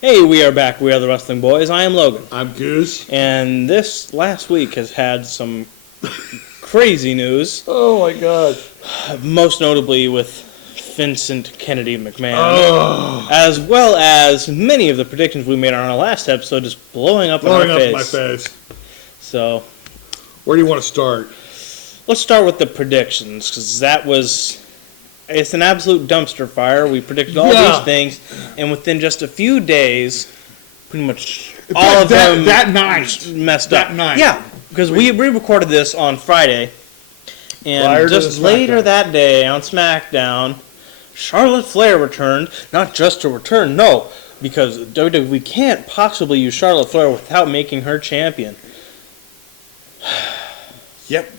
Hey, we are back. We are the Wrestling Boys. I am Logan. I'm Goose. And this last week has had some crazy news. Oh, my God. Most notably with Vincent Kennedy McMahon. As well as many of the predictions we made on our last episode just blowing up in my face. So, where do you want to start? Let's start with the predictions, because that was... It's an absolute dumpster fire. We predicted all these things, and within just a few days, pretty much all of them messed up. That night. Yeah, because we recorded this on Friday, and just later that day on SmackDown, Charlotte Flair returned. Not just to return, no, because WWE can't possibly use Charlotte Flair without making her champion. Yep.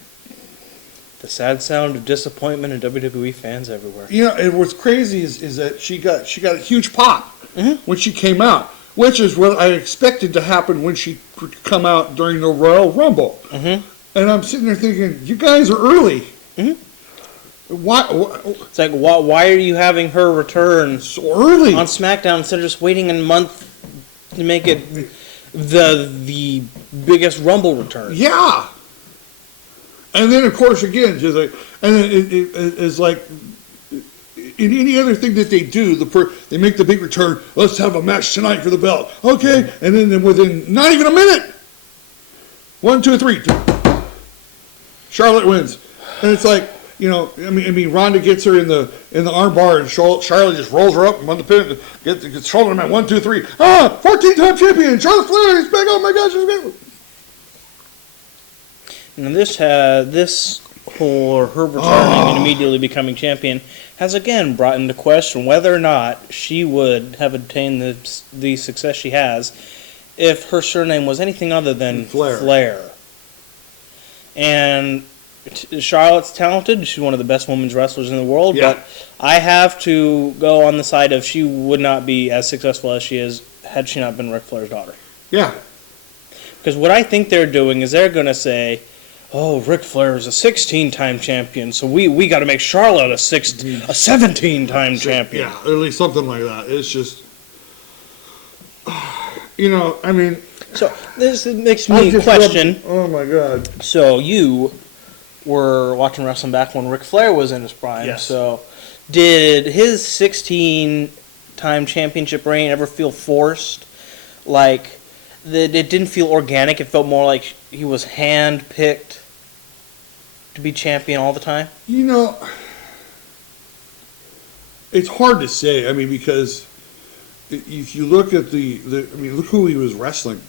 The sad sound of disappointment in WWE fans everywhere. You know, and what's crazy is that she got a huge pop when she came out, which is what I expected to happen when she could come out during the Royal Rumble. And I'm sitting there thinking, you guys are early. Why? It's like, why are you having her return so early on SmackDown instead of just waiting a month to make it the biggest Rumble return? Yeah. And then, of course, again, just like, and then it's like in any other thing that they do, they make the big return. Let's have a match tonight for the belt, okay? And then within not even a minute, 1, 2, 3, Charlotte wins, and it's like, you know, I mean, Ronda gets her in the armbar, and Charlotte just rolls her up and won the pin, gets shoulder man, 1, 2, 3, 14-time champion, Charlotte Flair is back. Oh my gosh, she's back. And this whole her returning and immediately becoming champion has again brought into question whether or not she would have obtained the success she has if her surname was anything other than Flair. And Charlotte's talented. She's one of the best women's wrestlers in the world, but I have to go on the side of she would not be as successful as she is had she not been Ric Flair's daughter. Yeah. Because what I think they're doing is they're going to say, oh, Ric Flair is a 16-time champion, so we got to make Charlotte a 17-time champion. Yeah, at least something like that. It's just, you know, I mean... So, this makes me question... Oh, my God. So, you were watching wrestling back when Ric Flair was in his prime. Yes. So, did his 16-time championship reign ever feel forced? Like... It didn't feel organic. It felt more like he was hand-picked to be champion all the time. You know, it's hard to say. I mean, because if you look at look who he was wrestling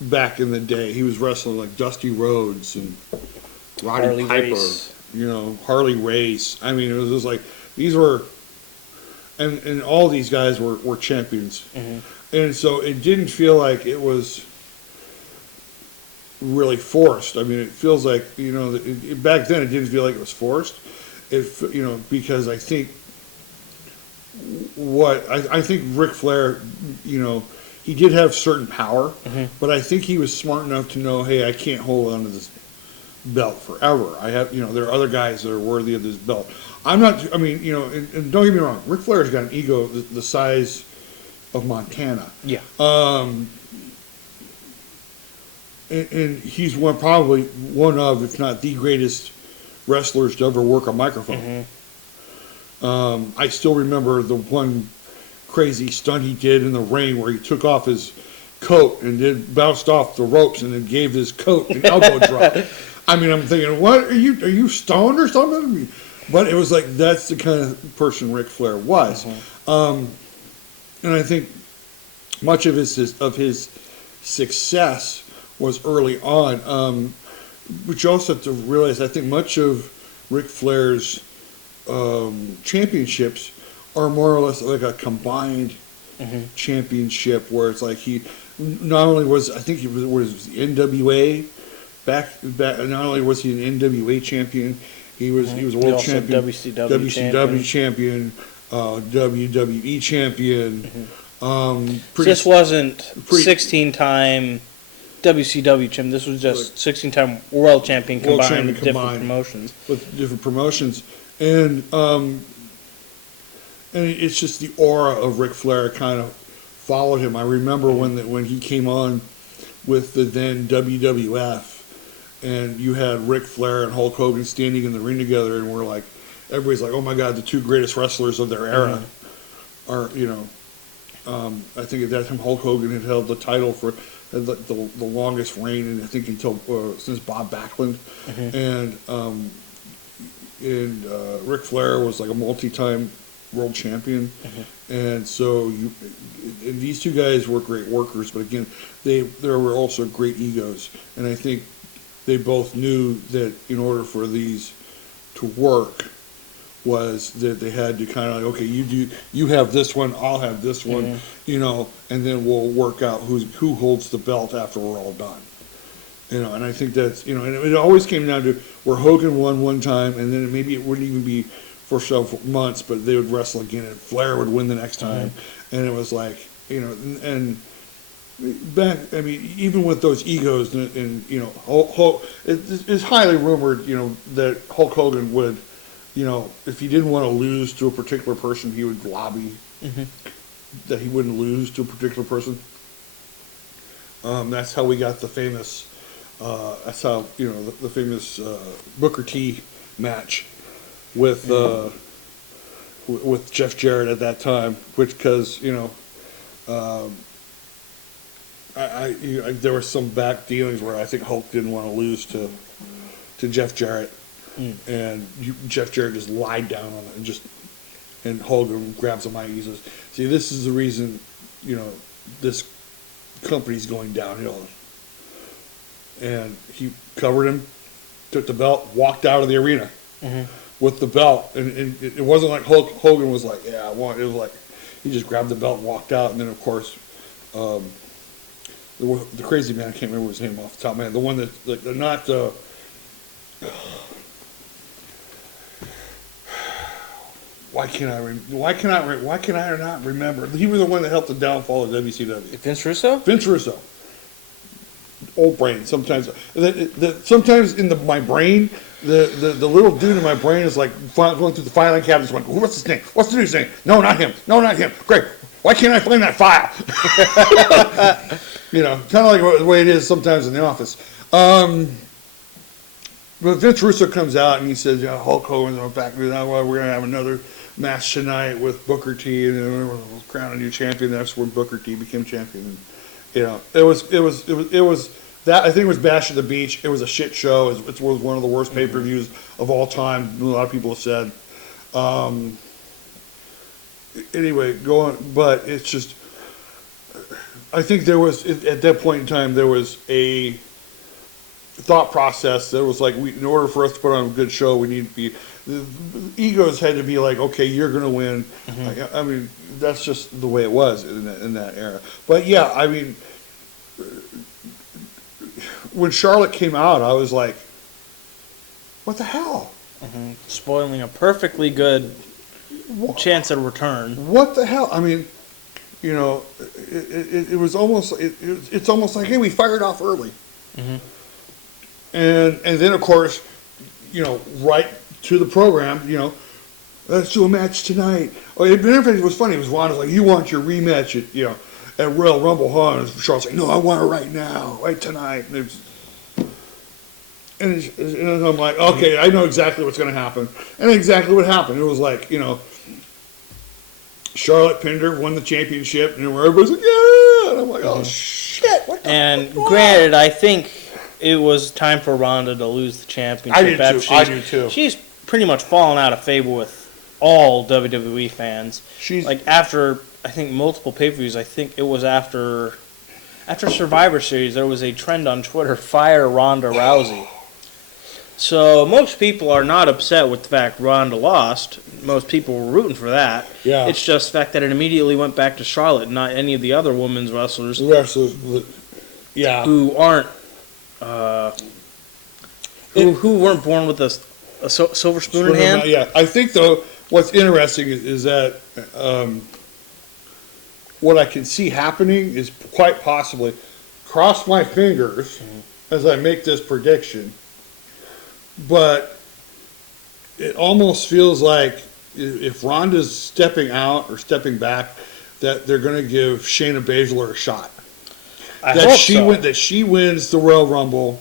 back in the day. He was wrestling like Dusty Rhodes and Roddy Piper. Race. You know, Harley Race. I mean, it was just like these were, and all these guys were champions. And so it didn't feel like it was really forced. I mean, it feels like, you know, back then it didn't feel like it was forced. You know, because I think I think Ric Flair, you know, he did have certain power, but I think he was smart enough to know, hey, I can't hold on to this belt forever. I have, you know, there are other guys that are worthy of this belt. I'm not, I mean, you know, and don't get me wrong, Ric Flair's got an ego the size of Montana. Yeah. And he's probably one of, if not the greatest wrestlers to ever work a microphone. I still remember the one crazy stunt he did in the ring where he took off his coat and bounced off the ropes and then gave his coat an elbow drop. I mean, I'm thinking, what are you stoned or something? But it was like, that's the kind of person Ric Flair was. And I think much of his success was early on. But you also have to realize, I think much of Ric Flair's championships are more or less like a combined championship, where it's like not only was I think he was the NWA back. Not only was he an NWA champion, he was a world champion, WCW champion, WWE champion. This wasn't 16-time WCW champion. This was just 16-time world champion combined with different promotions. And it's just the aura of Ric Flair kind of followed him. I remember when he came on with the then WWF, and you had Ric Flair and Hulk Hogan standing in the ring together, and everybody's like, oh my God, the two greatest wrestlers of their era are, I think at that time Hulk Hogan had held the title for the longest reign, and I think until since Bob Backlund, and Ric Flair was like a multi-time world champion, and so and these two guys were great workers, but again, there were also great egos, and I think they both knew that in order for these to work, was that they had to kind of like, okay, you have this one, I'll have this one, and then we'll work out who holds the belt after we're all done. And I think that's, and it always came down to where Hogan won one time, and then maybe it wouldn't even be for several months, but they would wrestle again, and Flair would win the next time, and it was like, and back, I mean, even with those egos, and it's highly rumored, that Hulk Hogan would, if he didn't want to lose to a particular person, he would lobby that he wouldn't lose to a particular person. That's how we got the famous. That's how the famous Booker T match with Jeff Jarrett at that time, because there were some back dealings where I think Hulk didn't want to lose to Jeff Jarrett. And Jeff Jarrett just lied down on it, and Hogan grabs a mic and he says, "See, this is the reason, this company's going downhill." And he covered him, took the belt, walked out of the arena with the belt, and it wasn't like Hulk Hogan was like, "Yeah, I want." It was like he just grabbed the belt and walked out, and then of course, the crazy man, I can't remember his name off the top of my head, the one that not. Why can I not remember? He was the one that helped the downfall of WCW. Vince Russo? Vince Russo. Old brain. Sometimes, sometimes in my brain, the little dude in my brain is like going through the filing cabinets, going, "What's his name? What's the dude's name? No, not him. No, not him. Great. Why can't I find that file?" Kind of like the way it is sometimes in the office. But Vince Russo comes out and he says, Hulk Hogan's on back. We're going to have another match tonight with Booker T, and then we'll crown a new champion. That's when Booker T became champion. And, it was that, I think it was Bash at the Beach. It was a shit show. It was one of the worst pay-per-views of all time. A lot of people have said. Anyway, but it's just, I think there was, at that point in time, there was a thought process that was like, in order for us to put on a good show, we need to be, the egos had to be like, okay, you're going to win. I mean, that's just the way it was in that era. But yeah, I mean, when Charlotte came out, I was like, what the hell? Spoiling a perfectly good chance at a return. What the hell? I mean, it was almost, it's almost like, hey, we fired off early. And then, of course, right to the program, let's do a match tonight. Oh, it was funny. It was Ron was like, you want your rematch at Royal Rumble, huh? And Charles like, no, I want it right now, right tonight. And I'm like, okay, I know exactly what's going to happen. And exactly what happened. It was like, Charlotte pinned her, won the championship, and everybody's like, yeah! And I'm like, oh, shit, what the And granted, I think it was time for Ronda to lose the championship. I do too. She's pretty much fallen out of favor with all WWE fans. She's like, after, I think, multiple pay-per-views, I think it was after Survivor Series, there was a trend on Twitter, fire Ronda Rousey. So most people are not upset with the fact Ronda lost. Most people were rooting for that. Yeah. It's just the fact that it immediately went back to Charlotte, not any of the other women's wrestlers. Yeah. Who aren't, who weren't born with a silver spoon in hand. Yeah. I think though, what's interesting is that what I can see happening is quite possibly, cross my fingers as I make this prediction, but it almost feels like if Ronda's stepping out or stepping back, that they're going to give Shayna Baszler a shot. That she wins the Royal Rumble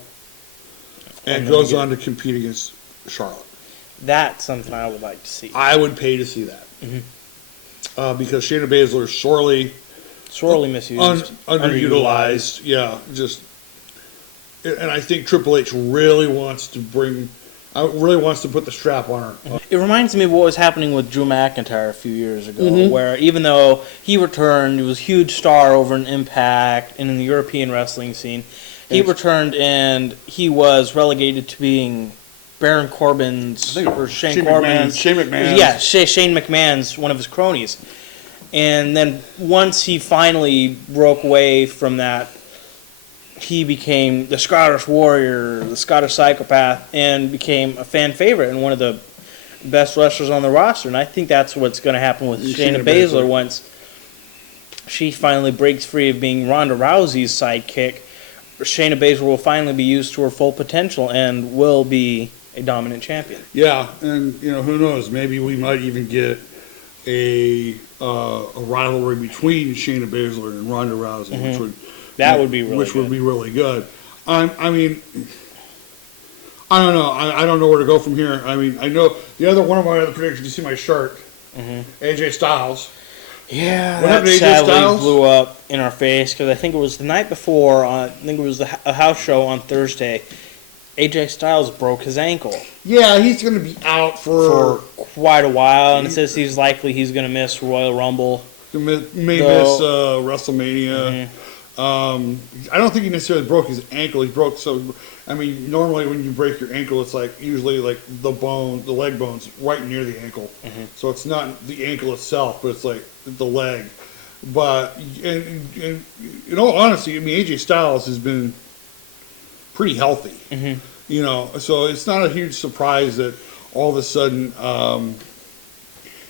and goes on to compete against Charlotte. That's something I would like to see. I would pay to see that. Because Shayna Baszler is sorely misused, underutilized. Yeah, and I think Triple H really wants to put the strap on her. It reminds me of what was happening with Drew McIntyre a few years ago, where even though he returned, he was a huge star over in Impact and in the European wrestling scene, he returned and he was relegated to being Baron Corbin's or Shane McMahon's. Yeah, Shane McMahon's one of his cronies. And then once he finally broke away from that, he became the Scottish Warrior, the Scottish Psychopath, and became a fan favorite and one of the best wrestlers on the roster. And I think that's what's going to happen with Shayna Baszler once she finally breaks free of being Ronda Rousey's sidekick. Shayna Baszler will finally be used to her full potential and will be a dominant champion. Yeah, and who knows? Maybe we might even get a rivalry between Shayna Baszler and Ronda Rousey, which would be really good. I mean, I don't know. I don't know where to go from here. I mean, I know one of my other predictions. You see my shirt, AJ Styles. Yeah, that sadly blew up in our face because I think it was the night before. I think it was a house show on Thursday. AJ Styles broke his ankle. Yeah, he's going to be out for quite a while, and it says he's going to miss Royal Rumble. May miss WrestleMania. I don't think he necessarily broke his ankle. He broke normally when you break your ankle, it's usually the leg bone's right near the ankle. So it's not the ankle itself, but it's the leg. But in all honesty, I mean, AJ Styles has been pretty healthy. So it's not a huge surprise that all of a sudden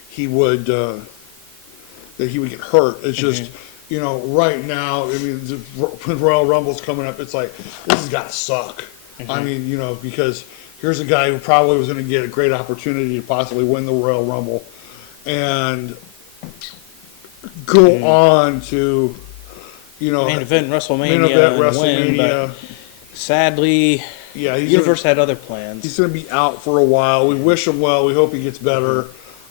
he would get hurt. It's just right now. I mean, when Royal Rumble's coming up, it's this has got to suck. I mean, because here's a guy who probably was going to get a great opportunity to possibly win the Royal Rumble and go on to main event WrestleMania. Win, sadly, the universe had other plans. He's going to be out for a while. We wish him well. We hope he gets better.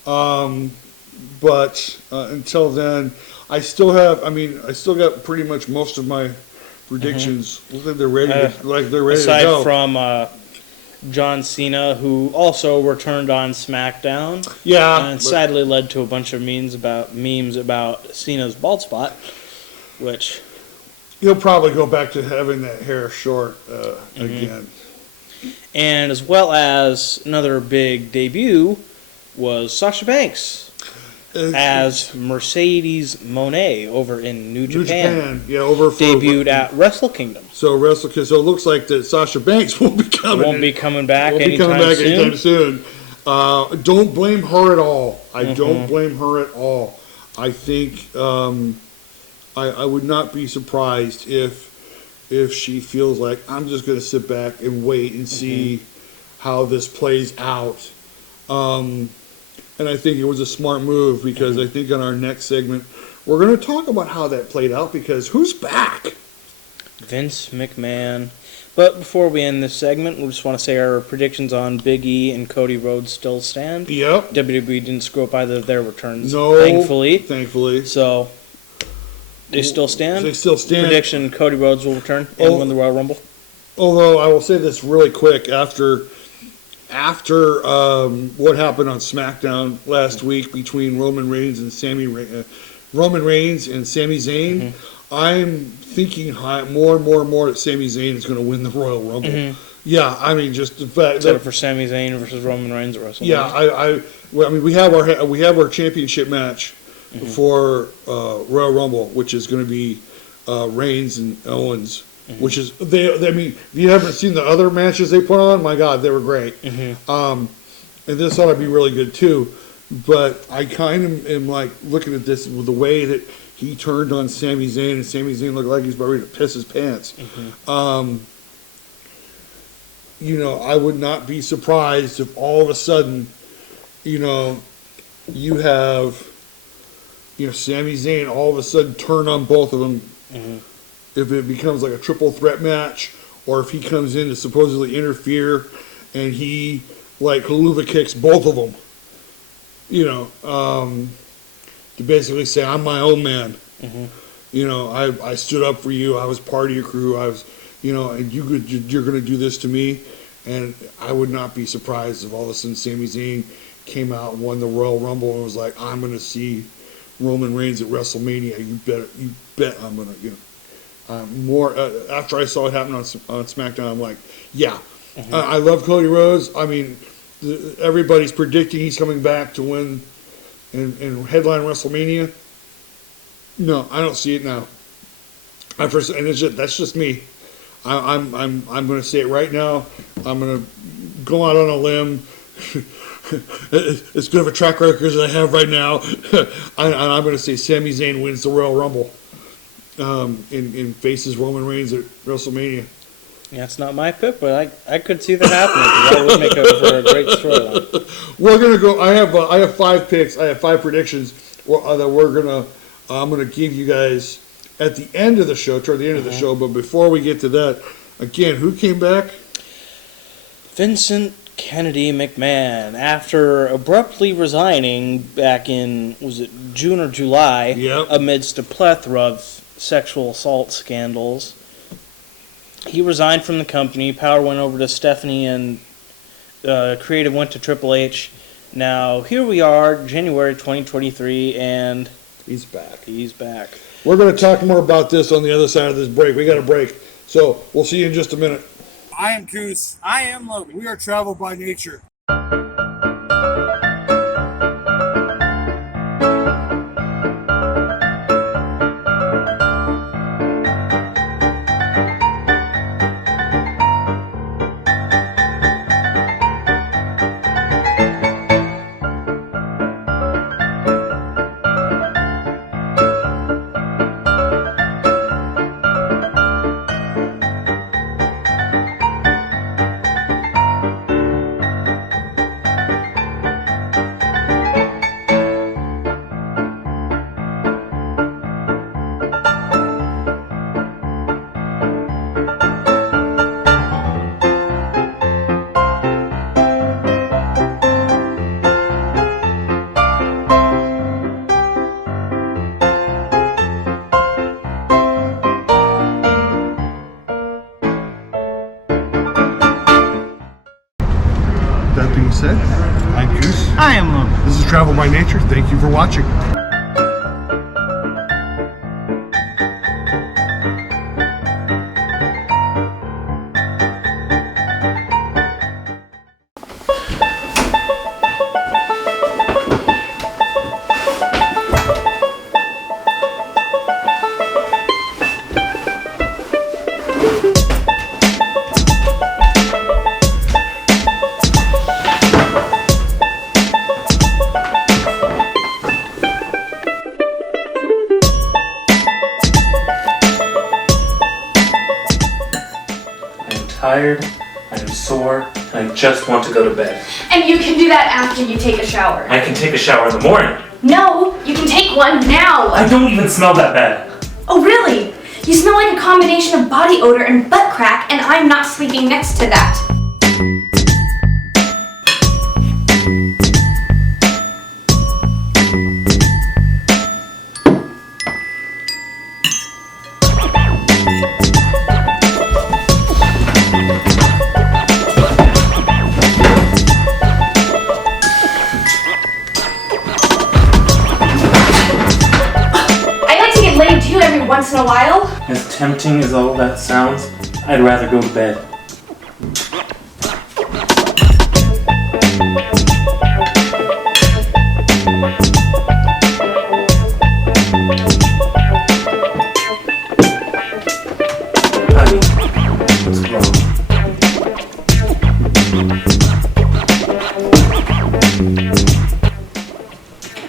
But until then, I still got pretty much most of my predictions. They're ready. They're ready to go. Aside from John Cena, who also returned on SmackDown. Yeah, and sadly led to a bunch of memes about Cena's bald spot, which. He'll probably go back to having that hair short again. And as well as another big debut was Sasha Banks as Mercedes Moné over in New Japan. Yeah, debuted at Wrestle Kingdom. So it looks like that Sasha Banks won't be coming back anytime soon. Don't blame her at all. I don't blame her at all. I think. I would not be surprised if she feels like I'm just going to sit back and wait and see how this plays out. And I think it was a smart move because I think on our next segment we're going to talk about how that played out because who's back? Vince McMahon. But before we end this segment, we just want to say our predictions on Big E and Cody Rhodes still stand. Yep. WWE didn't screw up either of their returns. No. Thankfully. So. They still stand? They still stand. Prediction, Cody Rhodes will return and win the Royal Rumble? Although, I will say this really quick. After what happened on SmackDown last week between Roman Reigns and Sami Zayn, I'm thinking more and more that Sami Zayn is going to win the Royal Rumble. Yeah, I mean, just the fact set up for Sami Zayn versus Roman Reigns at WrestleMania. Yeah, I mean, we have our championship match for Royal Rumble, which is going to be Reigns and Owens, which is I mean, if you haven't seen the other matches they put on, my God, they were great. And this ought to be really good too. But I kind of am like looking at this with the way that he turned on Sami Zayn, and Sami Zayn looked like he's about ready to piss his pants. You know, I would not be surprised if all of a sudden, you know, you have, you know, Sami Zayn all of a sudden turn on both of them. If it becomes like a triple threat match, or if he comes in to supposedly interfere and he like haluva kicks both of them, you know, to basically say, I'm my own man. You know, I stood up for you. I was part of your crew. I was, you know, and you're going to do this to me. And I would not be surprised if all of a sudden Sami Zayn came out and won the Royal Rumble and was like, I'm going to see Roman Reigns at WrestleMania. You bet I'm going to, you know. More after I saw it happen on SmackDown, I'm like, yeah. I love Cody Rhodes. I mean, everybody's predicting he's coming back to win and headline WrestleMania. No, I don't see it now. And that's just me. I'm going to say it right now. I'm going to go out on a limb. As good of a track record as I have right now, I'm going to say Sami Zayn wins the Royal Rumble and faces Roman Reigns at WrestleMania. Yeah, it's not my pick, but I could see that happening. That would make it for a great storyline. We're going to go. I have 5 picks. I have 5 predictions that I'm going to give you guys at the end of the show, toward the end of the show. But before we get to that, again, who came back? Vincent Kennedy McMahon, after abruptly resigning back in, was it June or July, amidst a plethora of sexual assault scandals. He resigned from the company. Power went over to Stephanie, and creative went to Triple H. Now, here we are, January 2023, and he's back. He's back. We're going to talk more about this on the other side of this break. We got a break. So we'll see you in just a minute. I am Goose. I am Logan. We are travel by nature. That being said, I'm Goose. I am Logan. This is Travel by Nature. Thank you for watching. Tired, I am sore, and I just want to go to bed. And you can do that after you take a shower. I can take a shower in the morning. No, you can take one now. I don't even smell that bad. Oh, really? You smell like a combination of body odor and butt crack, and I'm not sleeping next to that. Once in a while. As tempting as all that sounds, I'd rather go to bed. Honey, what's wrong?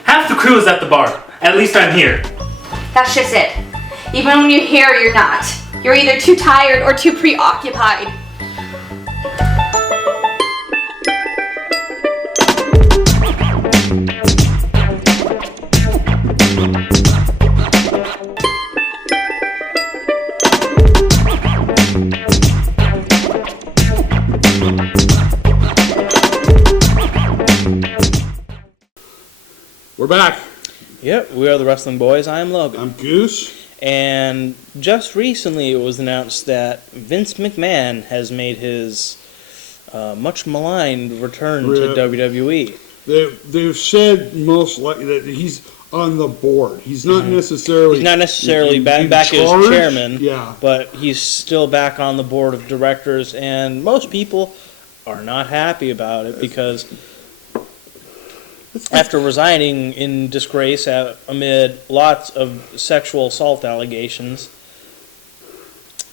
Half the crew is at the bar. At least I'm here. That's just it. Even when you're here, you're not. You're either too tired or too preoccupied. We're back. Yep, we are the Wrestling Boys. I am Logan. I'm Goose. And just recently it was announced that Vince McMahon has made his much maligned return to WWE. They've said most likely that he's on the board. He's not necessarily... He's not necessarily back as chairman, yeah, but he's still back on the board of directors, and most people are not happy about it because after resigning in disgrace amid lots of sexual assault allegations,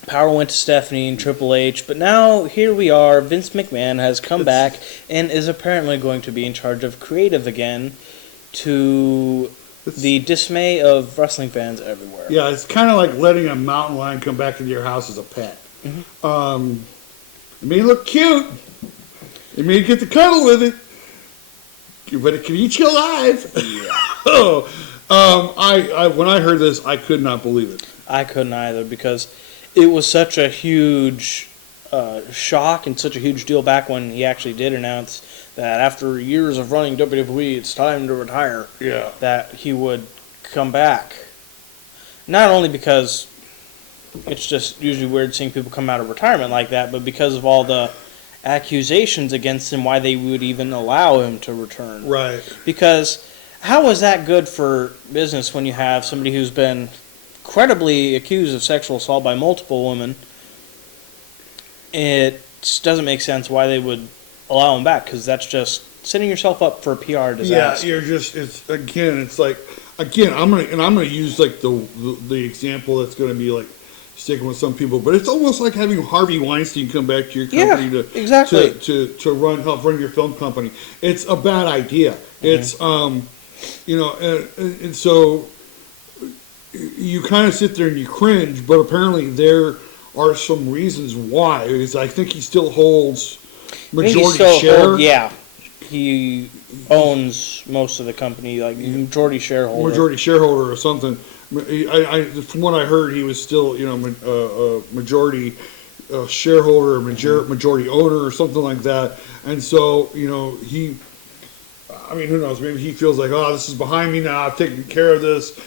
power went to Stephanie and Triple H, but now here we are. Vince McMahon has come back and is apparently going to be in charge of creative again, to the dismay of wrestling fans everywhere. Yeah, it's kind of like letting a mountain lion come back into your house as a pet. Mm-hmm. It may look cute. It may get to cuddle with it. But it can eat you alive. Yeah. When I heard this, I could not believe it. I couldn't either, because it was such a huge shock and such a huge deal back when he actually did announce that after years of running WWE, it's time to retire. Yeah. That he would come back. Not only because it's just usually weird seeing people come out of retirement like that, but because of all the accusations against him, why they would even allow him to return. Right. Because how is that good for business when you have somebody who's been credibly accused of sexual assault by multiple women? It just doesn't make sense why they would allow him back, because that's just setting yourself up for a PR disaster. Yeah, I'm gonna use like the example that's gonna be like sticking with some people, but it's almost like having Harvey Weinstein come back to your company to help run your film company. It's a bad idea. Mm-hmm. It's and so you kind of sit there and you cringe, but apparently there are some reasons why. Because I think he still holds majority share. He owns most of the company, like majority shareholder. Majority shareholder or something. From what I heard, he was still, majority shareholder, majority owner, or something like that. And so, who knows? Maybe he feels like, oh, this is behind me now. I've taken care of this.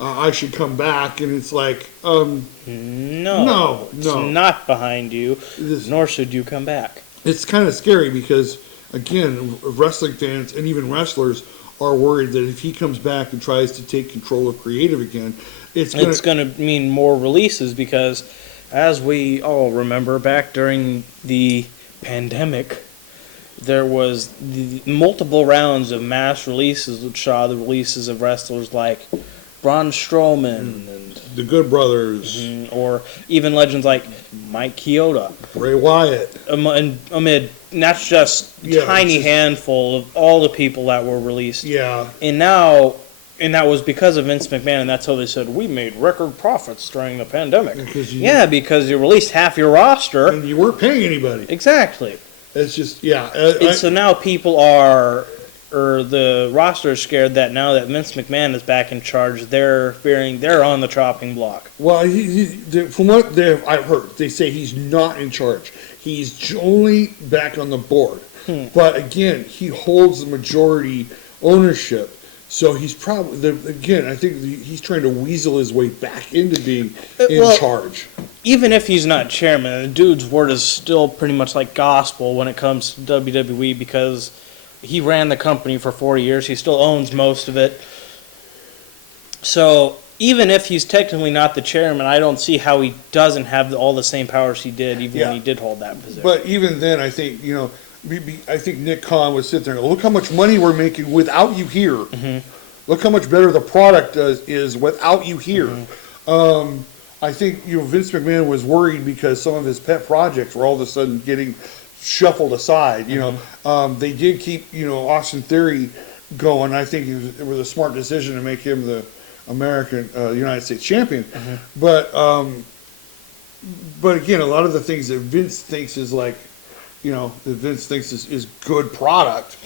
I should come back. And it's like, no, it's not behind you. Nor should you come back. It's kind of scary because, again, wrestling fans and even wrestlers are worried that if he comes back and tries to take control of creative again, it's going to mean more releases, because as we all remember, back during the pandemic, there was multiple rounds of mass releases which saw the releases of wrestlers like Braun Strowman and the Good Brothers, or even legends like Mike Chioda, Bray Wyatt, amid that's just tiny handful of all the people that were released. Yeah. And that was because of Vince McMahon, and that's how they said, we made record profits during the pandemic. Because you released half your roster. And you weren't paying anybody. Exactly. It's just, so now people are, or the roster is scared that now that Vince McMahon is back in charge, they're fearing they're on the chopping block. Well, from what I've heard, they say he's not in charge. He's only back on the board. But again, he holds the majority ownership. So he's probably, I think he's trying to weasel his way back into being in charge. Even if he's not chairman, the dude's word is still pretty much like gospel when it comes to WWE, because he ran the company for 40 years. He still owns most of it. So even if he's technically not the chairman, I don't see how he doesn't have all the same powers he did, even when he did hold that position. But even then, I think, I think Nick Khan would sit there and go, look how much money we're making without you here. Mm-hmm. Look how much better the product is without you here. Mm-hmm. I think, Vince McMahon was worried because some of his pet projects were all of a sudden getting shuffled aside. They did keep, Austin Theory going. I think it was a smart decision to make him the United States champion. Mm-hmm. But again, a lot of the things that Vince thinks is like, that Vince thinks is good product.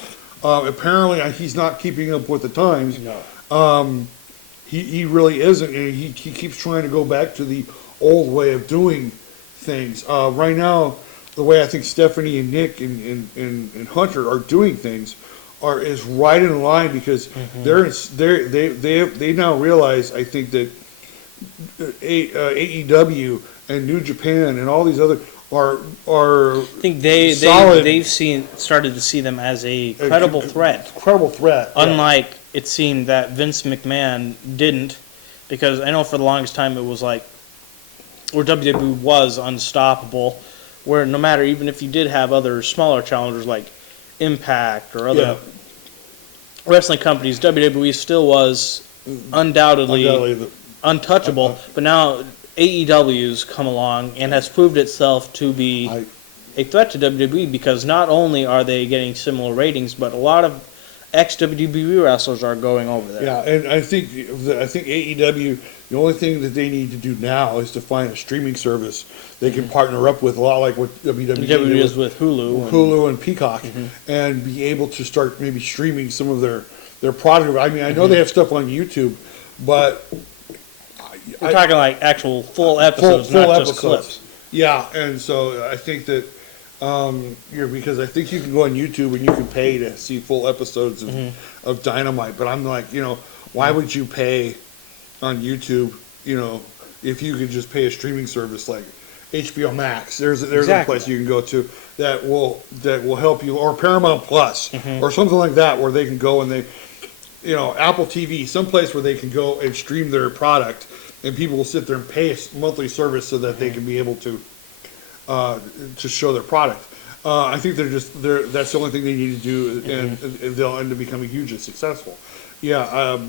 Apparently, he's not keeping up with the times. No. He really isn't, and he keeps trying to go back to the old way of doing things. Right now, the way I think Stephanie and Nick and Hunter are doing things is right in line because they now realize, I think, that AEW and New Japan and all these other are I think they've started to see them as a credible threat. Credible threat. Unlike it seemed that Vince McMahon didn't, because I know for the longest time it was like where WWE was unstoppable, where no matter, even if you did have other smaller challengers like Impact or other wrestling companies, WWE still was undoubtedly untouchable. But now AEW's come along and has proved itself to be a threat to WWE because not only are they getting similar ratings, but a lot of ex-WWE wrestlers are going over there. Yeah, and I think AEW, the only thing that they need to do now is to find a streaming service they can partner up with, a lot like what WWE is with Hulu and Peacock, and be able to start maybe streaming some of their product. I mean, I know they have stuff on YouTube, but we're talking like actual full episodes, not just clips. Yeah, and so I think that because I think you can go on YouTube and you can pay to see full episodes of Dynamite, but I'm like, why would you pay on YouTube, if you could just pay a streaming service like HBO Max? There's a place you can go to that will help you, or Paramount Plus, or something like that, where they can go and they, Apple TV, someplace where they can go and stream their product, and people will sit there and pay a monthly service so that they can be able to show their product. I think that's the only thing they need to do, and they'll end up becoming hugely successful. Yeah,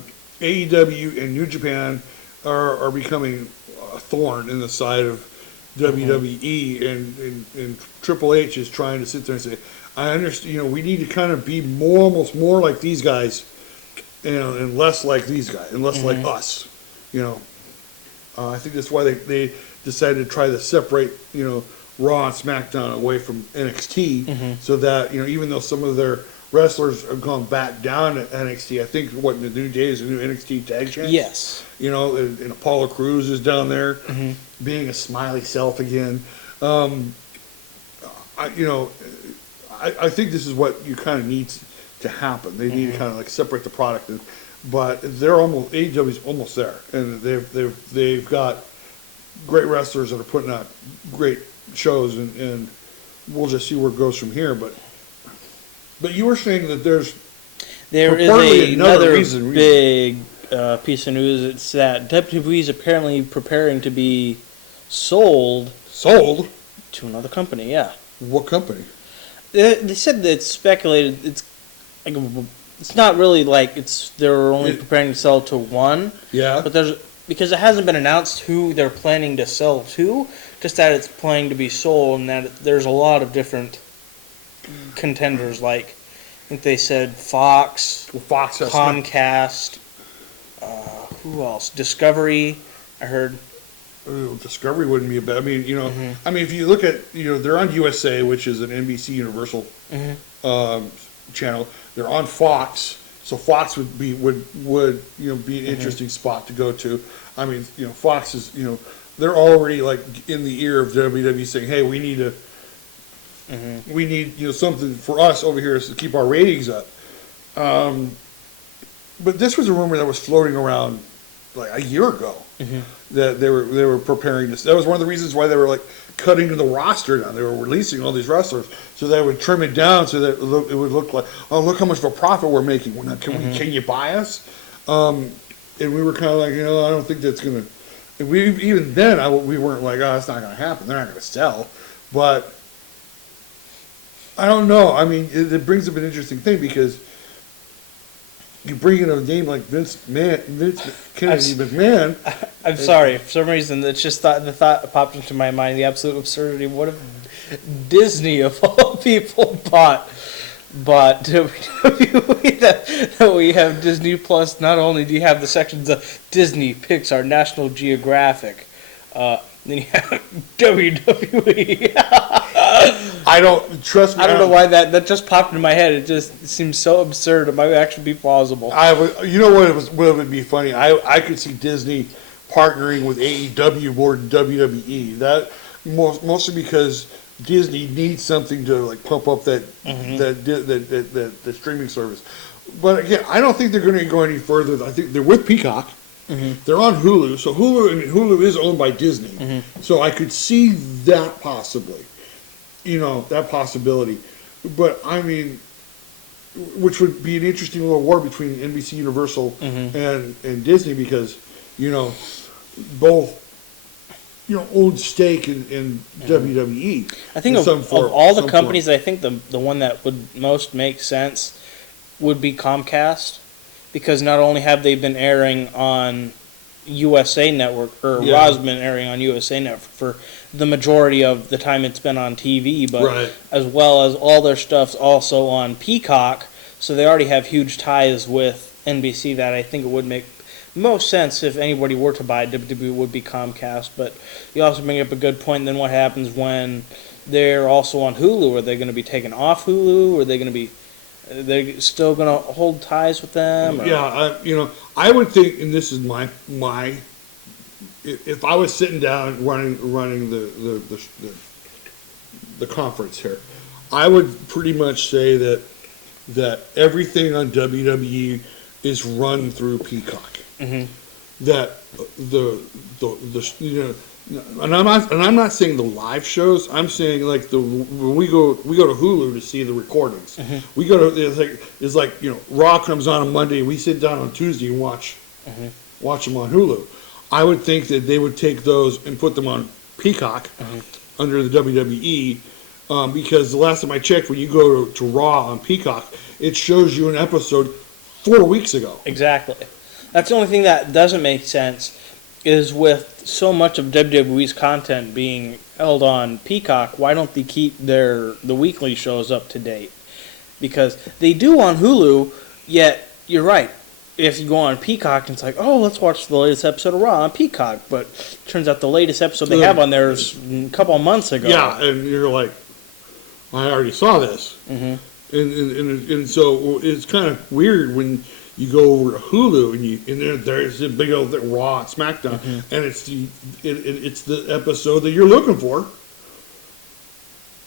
AEW and New Japan are becoming a thorn in the side of WWE, and Triple H is trying to sit there and say, I understand, we need to kind of be almost more like these guys, and less like these guys, and less like us, I think that's why they decided to try to separate, Raw and SmackDown away from NXT, so that, even though some of their wrestlers have gone back down to NXT, I think in the new days, the new NXT tag champs. Yes. And Apollo Crews is down there, being a smiley self again. I think this is what you kind of need to happen. They need to kind of like separate the product, but AEW's almost there, and they've got great wrestlers that are putting out great shows, and we'll just see where it goes from here. But you were saying that there is another big piece of news. It's that WWE is apparently preparing to be sold to another company. Yeah. What company? They said that it's speculated. It's not really like they're only preparing to sell to one. Yeah. But because it hasn't been announced who they're planning to sell to, just that it's planning to be sold, and that there's a lot of different contenders. Like I think they said Fox, Comcast, who else? Discovery. I heard. Discovery wouldn't be a bad. I mean, if you look at, they're on USA, which is an NBC Universal channel. They're on Fox, so Fox would be an interesting spot to go to. I mean, Fox is, they're already like in the ear of WWE saying, hey, we need something for us over here to keep our ratings up. But this was a rumor that was floating around like a year ago, that they were preparing this. That was one of the reasons why they were like cutting the roster down. They were releasing all these wrestlers so they would trim it down so that it would look like, oh, look how much of a profit we're making. Can you buy us? and we were kind of like, I don't think that's gonna. And even then, we weren't like, oh, it's not gonna happen. They're not gonna sell, but I don't know. I mean, it brings up an interesting thing because you bring in a name like Vince Kennedy McMahon. I'm sorry. For some reason, it's just the thought popped into my mind. The absolute absurdity. What if Disney, of all people, bought WWE? That we have Disney Plus. Not only do you have the sections of Disney, Pixar, National Geographic, then you have WWE. I don't trust me. I don't know why that just popped into my head. It just seems so absurd. It might actually be plausible. You know what would be funny? I could see Disney partnering with AEW more than WWE. That mostly because Disney needs something to like pump up that the streaming service. But again, I don't think they're going to go any further. I think they're with Peacock. Mm-hmm. They're on Hulu, so Hulu is owned by Disney. Mm-hmm. So I could see that possibly. That possibility. But, I mean, which would be an interesting little war between NBC Universal and Disney because, both, own stake in WWE. I think of all the companies, I think the one that would most make sense would be Comcast because not only have they been airing on USA Network, Raw's been airing on USA Network for the majority of the time it's been on TV, but as well as all their stuff's also on Peacock, so they already have huge ties with NBC that I think it would make most sense if anybody were to buy WWE would be Comcast. But you also bring up a good point, then what happens when they're also on Hulu? Are they going to be taken off Hulu? Are they going to be they're still going to hold ties with them? Or? Yeah, I would think, and this is my if I was sitting down running the conference here, I would pretty much say that everything on WWE is run through Peacock. Mm-hmm. That and I'm not saying the live shows. I'm saying like when we go to Hulu to see the recordings. Mm-hmm. We go to it's like Raw comes on Monday. We sit down on Tuesday and watch them on Hulu. I would think that they would take those and put them on Peacock under the WWE because the last time I checked, when you go to Raw on Peacock, it shows you an episode 4 weeks ago. Exactly. That's the only thing that doesn't make sense is with so much of WWE's content being held on Peacock, why don't they keep the weekly shows up to date? Because they do on Hulu, yet you're right. If you go on Peacock, it's like, oh, let's watch the latest episode of Raw on Peacock. But it turns out the latest episode they have on there is a couple of months ago. Yeah, and you're like, I already saw this. Mm-hmm. And so it's kind of weird when you go over to Hulu and there's a big old Raw and SmackDown, and it's the episode that you're looking for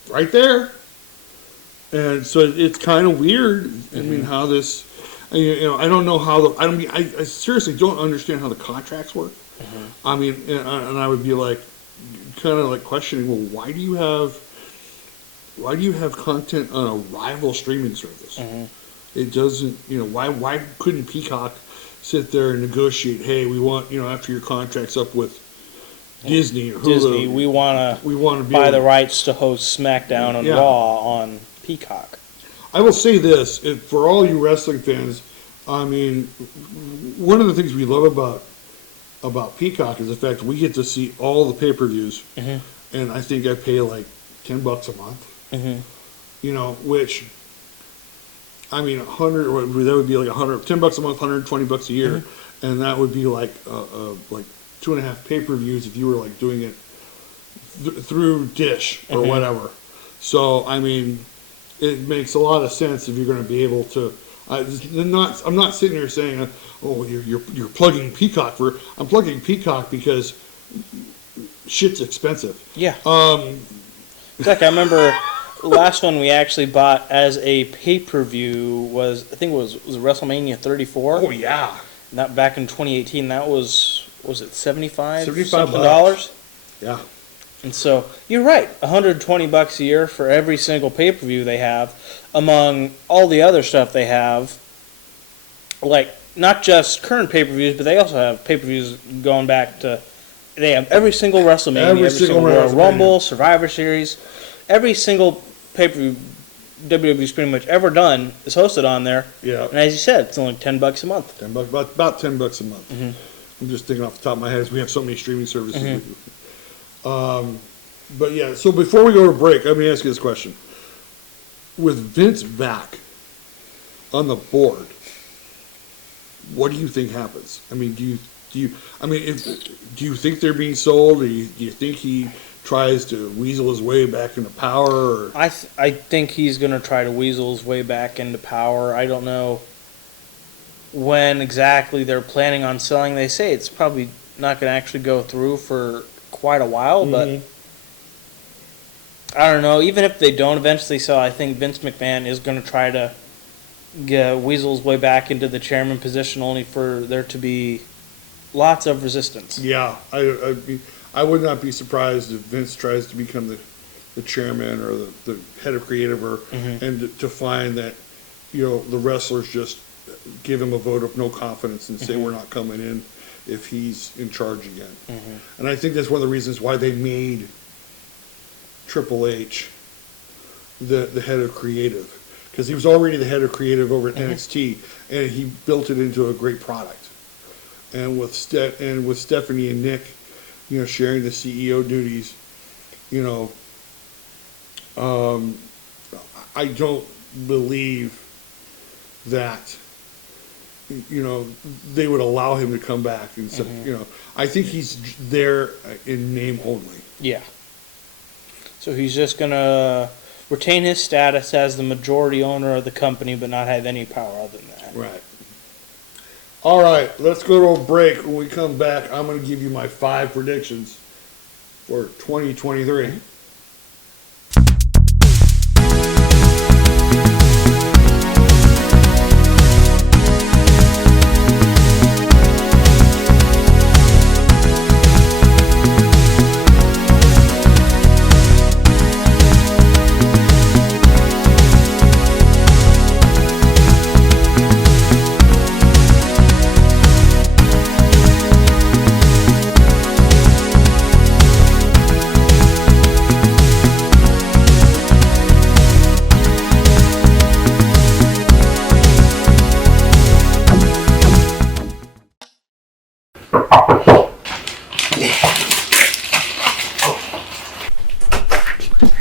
right there. And so it's kind of weird. I mean, how this... I don't know how I seriously don't understand how the contracts work. I mean, and I would be like, kind of like questioning, well, why do you have content on a rival streaming service? It doesn't, why couldn't Peacock sit there and negotiate? Hey, we want, after your contract's up with Disney or Hulu, we want to buy the rights to host SmackDown and Raw on Peacock. I will say this, for all you wrestling fans, I mean, one of the things we love about Peacock is the fact we get to see all the pay-per-views, and I think I pay like $10 a month, which, I mean, that would be like $10 a month, $120 a year, and that would be like 2.5 pay-per-views if you were like doing it through Dish or whatever. So, I mean, it makes a lot of sense if you're going to be able to. I'm not sitting here saying, "Oh, you're plugging Peacock for." I'm plugging Peacock because shit's expensive. Yeah. Like I remember, the last one we actually bought as a pay-per-view was it WrestleMania 34. Oh yeah. Not back in 2018. That was it $75 $75? Yeah. And so you're right, $120 a year for every single pay-per-view they have, among all the other stuff they have. Like not just current pay-per-views, but they also have pay-per-views going back to. They have every single WrestleMania, every single Royal Rumble, Survivor Series, every single pay-per-view WWE's pretty much ever done is hosted on there. Yeah. And as you said, it's only $10 a month. $10, about $10 a month. Mm-hmm. I'm just thinking off the top of my head, as we have so many streaming services. Mm-hmm. But yeah, so before we go to break, let me ask you this question: with Vince back on the board, what do you think happens? I mean, do you think they're being sold? Do you think he tries to weasel his way back into power? Or? I think he's going to try to weasel his way back into power. I don't know when exactly they're planning on selling. They say it's probably not going to actually go through for quite a while, but I don't know. Even if they don't eventually sell, I think Vince McMahon is going to try to weasel his way back into the chairman position, only for there to be lots of resistance. Yeah, I would not be surprised if Vince tries to become the chairman or the head of creative, and to find that the wrestlers just give him a vote of no confidence and say we're not coming in if he's in charge again. And I think that's one of the reasons why they made Triple H the head of creative, because he was already the head of creative over at NXT, and he built it into a great product. And with Stephanie and Nick, sharing the CEO duties, I don't believe that they would allow him to come back and say, I think he's there in name only. Yeah. So he's just gonna retain his status as the majority owner of the company, but not have any power other than that. Right. All right, let's go to a break. When we come back, I'm going to give you my 5 predictions for 2023.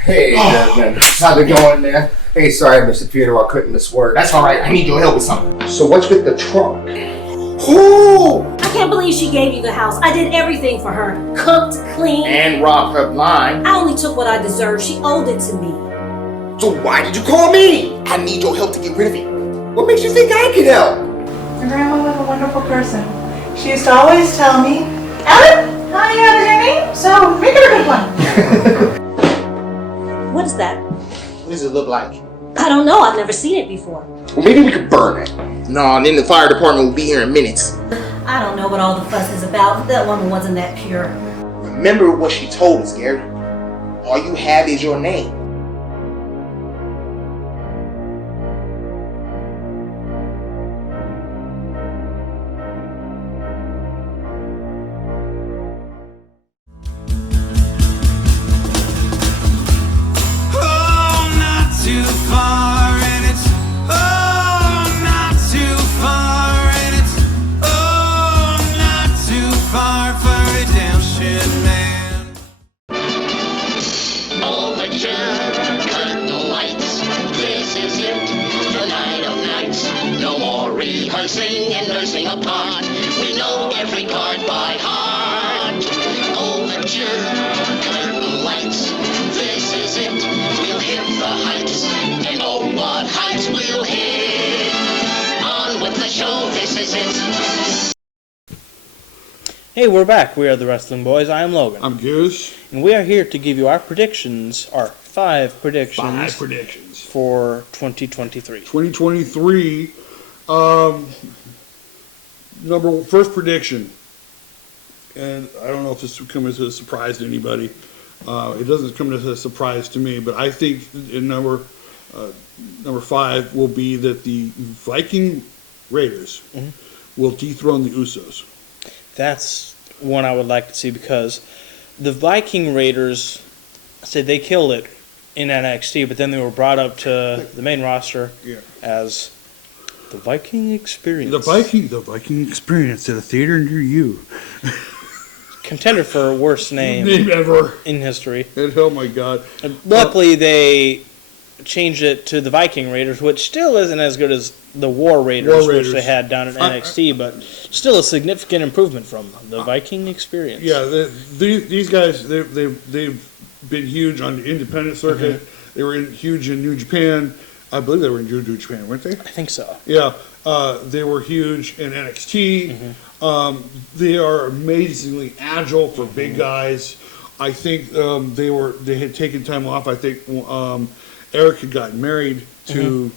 Hey, Desmond. How's it going, man? Hey, sorry I missed the funeral. I couldn't miss work. That's alright. I need your help with something. So what's with the trunk? Ooh! I can't believe she gave you the house. I did everything for her. Cooked, cleaned. And robbed her blind. I only took what I deserved. She owed it to me. So why did you call me? I need your help to get rid of it. What makes you think I can help? My grandma was a wonderful person. She used to always tell me, Ellen, how you have your name? So make it a good one. What is that? What does it look like? I don't know. I've never seen it before. Well, maybe we could burn it. No, and then the fire department will be here in minutes. I don't know what all the fuss is about. That woman wasn't that pure. Remember what she told us, Gary. All you have is your name. Rehearsing and nursing a part. We know every card by heart. Overture, curtain lights. This is it. We'll hit the heights. And oh, what heights we'll hit. On with the show. This is it. Hey, we're back. We are the Wrestling Boys. I am Logan. I'm Goose. And we are here to give you our predictions, our 5 predictions. 5 predictions. For 2023. 2023. First prediction, and I don't know if this will come as a surprise to anybody. It doesn't come as a surprise to me, but I think in number 5 will be that the Viking Raiders will dethrone the Usos? That's one I would like to see because the Viking Raiders said they killed it in NXT, but then they were brought up to the main roster as the Viking Experience. The Viking Experience at a theater near you. Contender for worst name ever in history. And, oh my God! Luckily, they changed it to the Viking Raiders, which still isn't as good as the War Raiders, which they had down in NXT, but still a significant improvement from the Viking Experience. Yeah, these guys, they've been huge on the independent circuit. They were huge in New Japan. I believe they were in New Japan, weren't they? I think so. Yeah, they were huge in NXT. They are amazingly agile for big guys. I think they had taken time off. I think Eric had gotten married to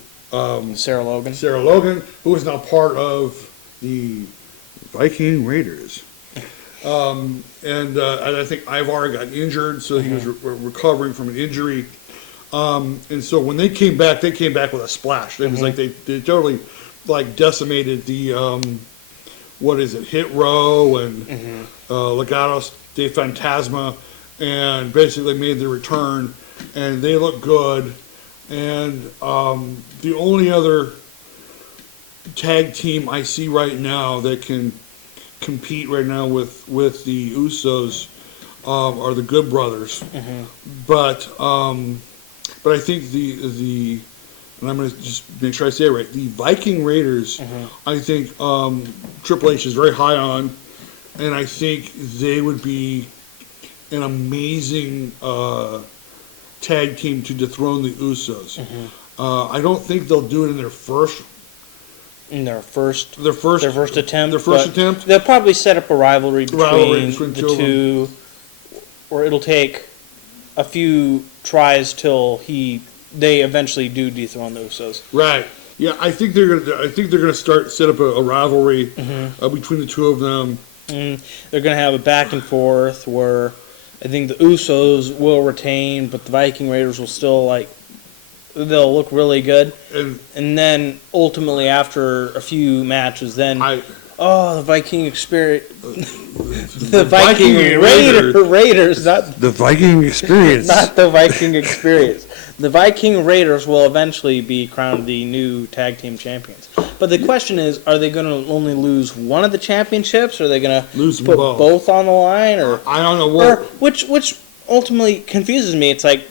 Sarah Logan. Sarah Logan, who is now part of the Viking Raiders. And I think Ivar got injured, so he was recovering from an injury. And so when they came back with a splash. It was like they totally like decimated the Hit Row and Legados de Fantasma, and basically made their return, and they look good. And the only other tag team I see right now that can compete right now with the Usos are the Good Brothers. But I think the and I'm going to just make sure I say it right, the Viking Raiders, I think Triple H is very high on, and I think they would be an amazing tag team to dethrone the Usos. I don't think they'll do it in their first attempt. They'll probably set up a rivalry between the two, or it'll take a few tries till they eventually do dethrone the Usos. Right. Yeah, I think they're gonna set up a rivalry between the two of them. They're gonna have a back and forth where I think the Usos will retain, but the Viking Raiders will still they'll look really good. And then ultimately after a few matches, the Viking Experience, the Viking Raiders, not the Viking Experience, not the Viking Experience. The Viking Raiders will eventually be crowned the new tag team champions. But the question is, are they going to only lose one of the championships? Or are they going to put both on the line? Or I don't know. Which ultimately confuses me. It's like,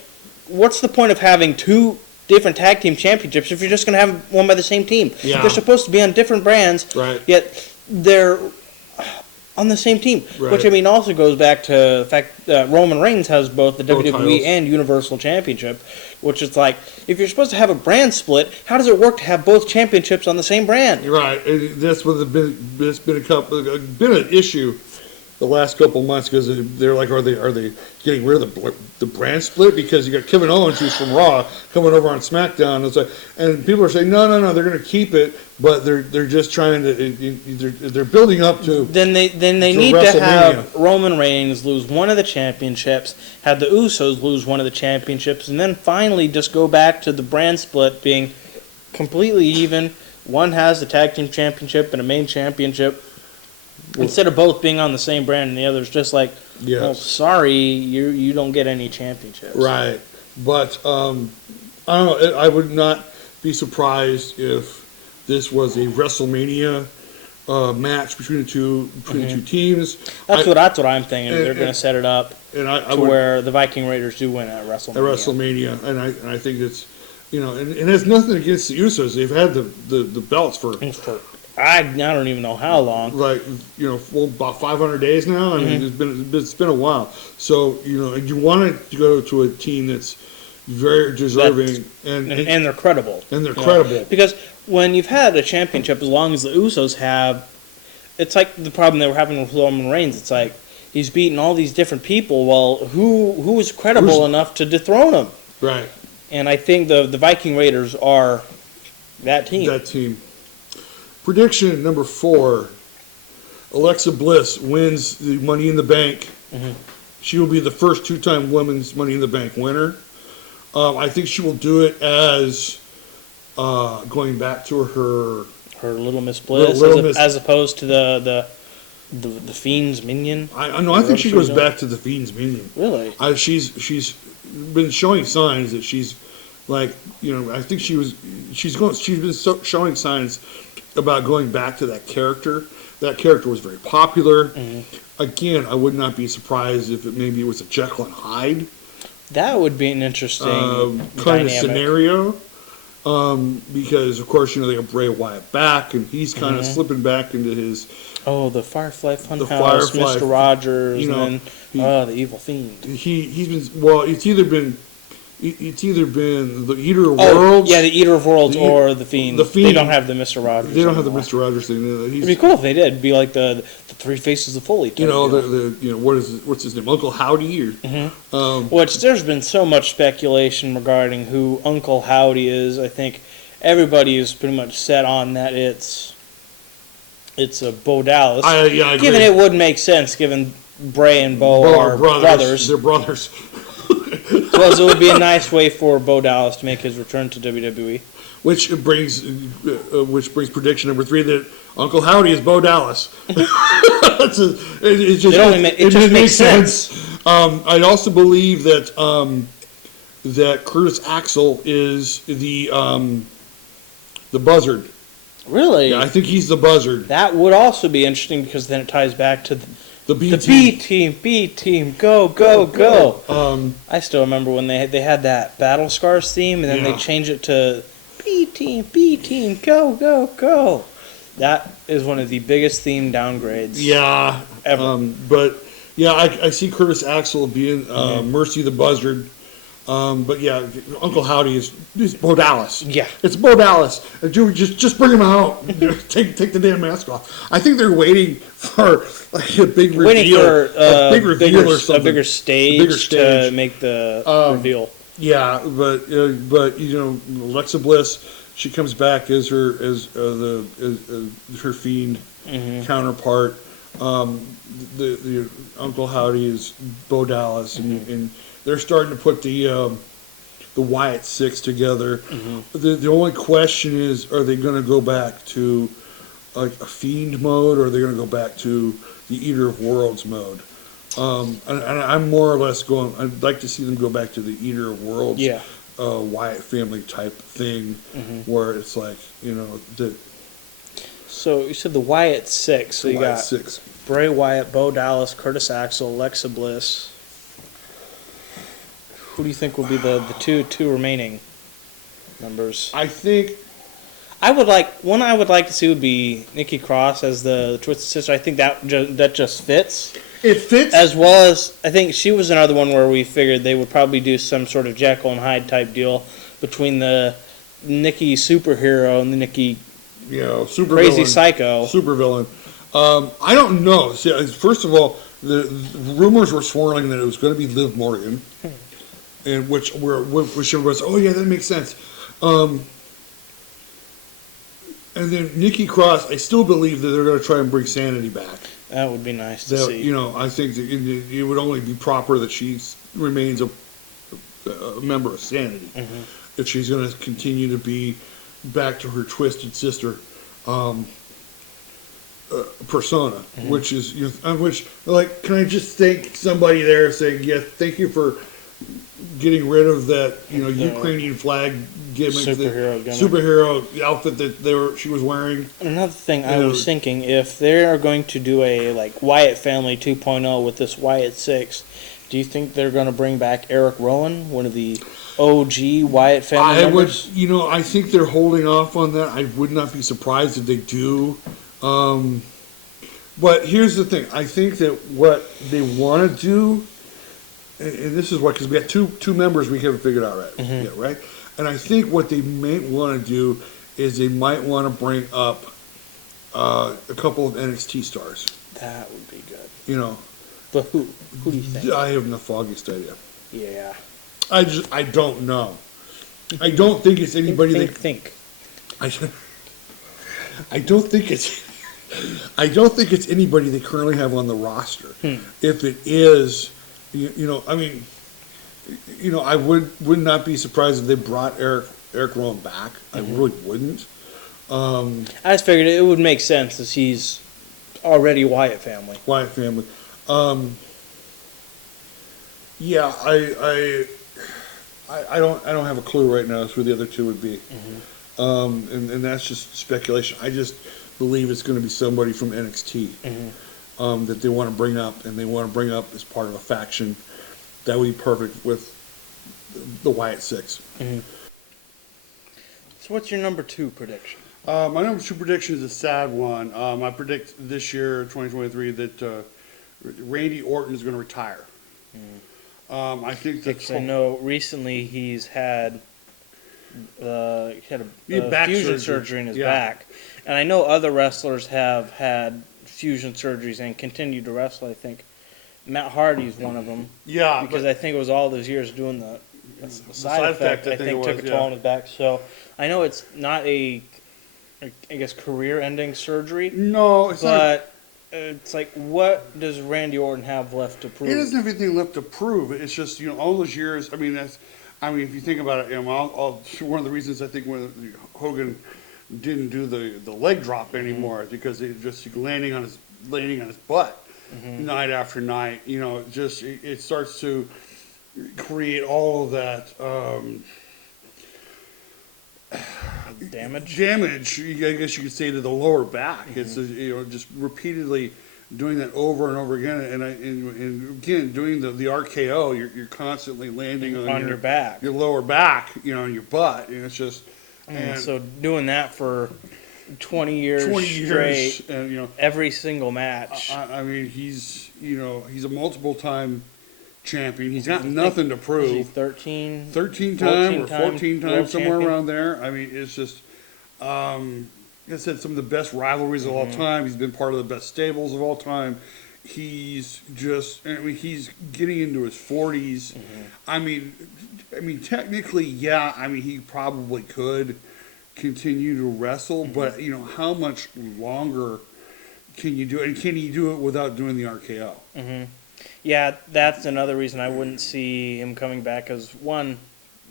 what's the point of having two different tag team championships if you're just going to have one by the same team? Yeah. They're supposed to be on different brands, yet they're on the same team. Right. Which, I mean, also goes back to the fact that Roman Reigns has both the WWE titles and Universal Championship, which is like, if you're supposed to have a brand split, how does it work to have both championships on the same brand? Right. That's what it's been an issue the last couple of months, because they're like, are they getting rid of the brand split? Because you got Kevin Owens, who's from Raw, coming over on SmackDown. It's like, and people are saying no, they're going to keep it, but they're just trying to they're building up to. Then they need to have Roman Reigns lose one of the championships, have the Usos lose one of the championships, and then finally just go back to the brand split being completely even. One has the tag team championship and a main championship. Instead of both being on the same brand and the other's just like, well, sorry, you don't get any championships. Right. But, I don't know, I would not be surprised if this was a WrestleMania match between the two teams. That's what I'm thinking. They're going to set it up where the Viking Raiders do win at WrestleMania. And I think it's, and it has nothing against the Usos. They've had the belts for I don't even know how long. Like, about 500 days now. I mean, it's been a while. So, and you want to go to a team that's very deserving and they're credible. And they're credible. Because when you've had a championship, as long as the Usos have, it's like the problem they were having with Roman Reigns. It's like he's beaten all these different people. Well, who is credible enough to dethrone him? Right. And I think the Viking Raiders are that team. That team. Prediction number 4, Alexa Bliss wins the Money in the Bank. She will be the first 2-time Women's Money in the Bank winner. I think she will do it as going back to her Her Little Miss Bliss, as opposed to the Fiend's minion. I think she goes back to the Fiend's minion. Really? She's been showing signs that she's like, I think she's been showing signs about going back to that character. That character was very popular. Mm-hmm. Again, I would not be surprised if maybe it was a Jekyll and Hyde. That would be an interesting kind of scenario. Because of course, they have Bray Wyatt back, and he's kind of slipping back into his the Firefly Funhouse, Mr. Rogers, and then the Evil Fiend. He's been it's either been the Eater of Worlds. Yeah, the Eater of Worlds or the Fiend. They don't have the Mr. Rogers. They don't have the Mr. Rogers thing. It'd be cool if they did. It'd be like the Three Faces of Foley. What's his name? Uncle Howdy. Which there's been so much speculation regarding who Uncle Howdy is. I think everybody is pretty much set on that it's a Bo Dallas. I agree. Given it would make sense, given Bray and Bo are brothers. They're brothers. Plus, it would be a nice way for Bo Dallas to make his return to WWE. Which brings prediction number 3 that Uncle Howdy is Bo Dallas. It just makes sense. I'd also believe that that Curtis Axel is the Buzzard. Really? Yeah, I think he's the Buzzard. That would also be interesting because then it ties back to the B team, go, go, go. I still remember when they had that Battle Scars theme, and then they changed it to B team, go, go, go. That is one of the biggest theme downgrades. Ever. But yeah, I see Curtis Axel being Mercy the Buzzard. But yeah, Uncle Howdy is Bo Dallas. Yeah, it's Bo Dallas. Just bring him out. take the damn mask off. I think they're waiting for like a big reveal, or something, a bigger stage to make the reveal. Yeah, but Alexa Bliss, she comes back as her Fiend counterpart. The Uncle Howdy is Bo Dallas, and they're starting to put the Wyatt Six together. The only question is, are they going to go back to like a Fiend mode, or are they going to go back to the Eater of Worlds mode? And I'm more or less going. I'd like to see them go back to the Eater of Worlds, Wyatt family type thing, where it's like So you said the Wyatt Six. So you got Six. Bray Wyatt, Bo Dallas, Curtis Axel, Alexa Bliss. Who do you think will be the two remaining members? I think I would like to see would be Nikki Cross as the Twisted Sister. I think that just fits. It fits. As well as I think she was another one where we figured they would probably do some sort of Jekyll and Hyde type deal between the Nikki superhero and the Nikki super crazy villain, psycho supervillain. I don't know. See, first of all, the rumors were swirling that it was going to be Liv Morgan. And which everybody's, oh yeah, that makes sense. And then Nikki Cross, I still believe that they're going to try and bring Sanity back. That would be nice to see. I think that it would only be proper that she remains a member of Sanity. If she's going to continue to be back to her Twisted Sister persona, which is, can I just thank somebody there saying, yes, thank you for getting rid of that, Ukrainian flag gimmick, superhero outfit that she was wearing. Another thing I was thinking, if they are going to do a Wyatt Family 2.0 with this Wyatt Six, do you think they're going to bring back Eric Rowan, one of the OG Wyatt Family members? I think they're holding off on that. I would not be surprised if they do. But here's the thing. I think that what they want to do, and this is because we got two members we haven't figured out yet, right? And I think what they may want to do is they might want to bring up a couple of NXT stars. That would be good. But who do you think? I have the foggiest idea. Yeah. I don't know. I don't think it's anybody I don't think it's anybody they currently have on the roster. If it is, I would not be surprised if they brought Eric Rowan back. I really wouldn't. I just figured it would make sense as he's already Wyatt family. Wyatt family. Yeah, I don't have a clue right now as who the other two would be. And that's just speculation. I just believe it's going to be somebody from NXT that they want to bring up, and they want to bring up as part of a faction. That would be perfect with the Wyatt Six. So what's your number 2 prediction? My number 2 prediction is a sad one. I predict this year, 2023, that Randy Orton is going to retire. I think that I know recently he's had a fusion surgery in his back, and I know other wrestlers have had fusion surgeries and continue to wrestle. I think Matt Hardy's one of them. Yeah, because I think it was all those years doing the side effect. I think took a toll on his back. So I know it's not I guess career-ending surgery. No, it's not. It's like, what does Randy Orton have left to prove? He doesn't have anything left to prove. It's just, all those years. I mean, if you think about it, one of the reasons I think when Hogan didn't do the leg drop anymore is because it just landing on his butt night after night. It starts to create all of that. Damage, I guess you could say, to the lower back. It's just repeatedly doing that over and over again, and again doing the RKO. You're constantly landing on your back, your lower back, on your butt, and it's just. And so doing that for 20 years straight, and every single match. I mean, he's a multiple time champion. He's got nothing to prove. Is he 13 time or 14 times, somewhere around there. I mean, it's just, like I said, some of the best rivalries of all time. He's been part of the best stables of all time. He's he's getting into his 40s. I mean, technically, he probably could continue to wrestle, but how much longer can you do it? And can he do it without doing the RKO? Yeah, that's another reason I wouldn't see him coming back, because one,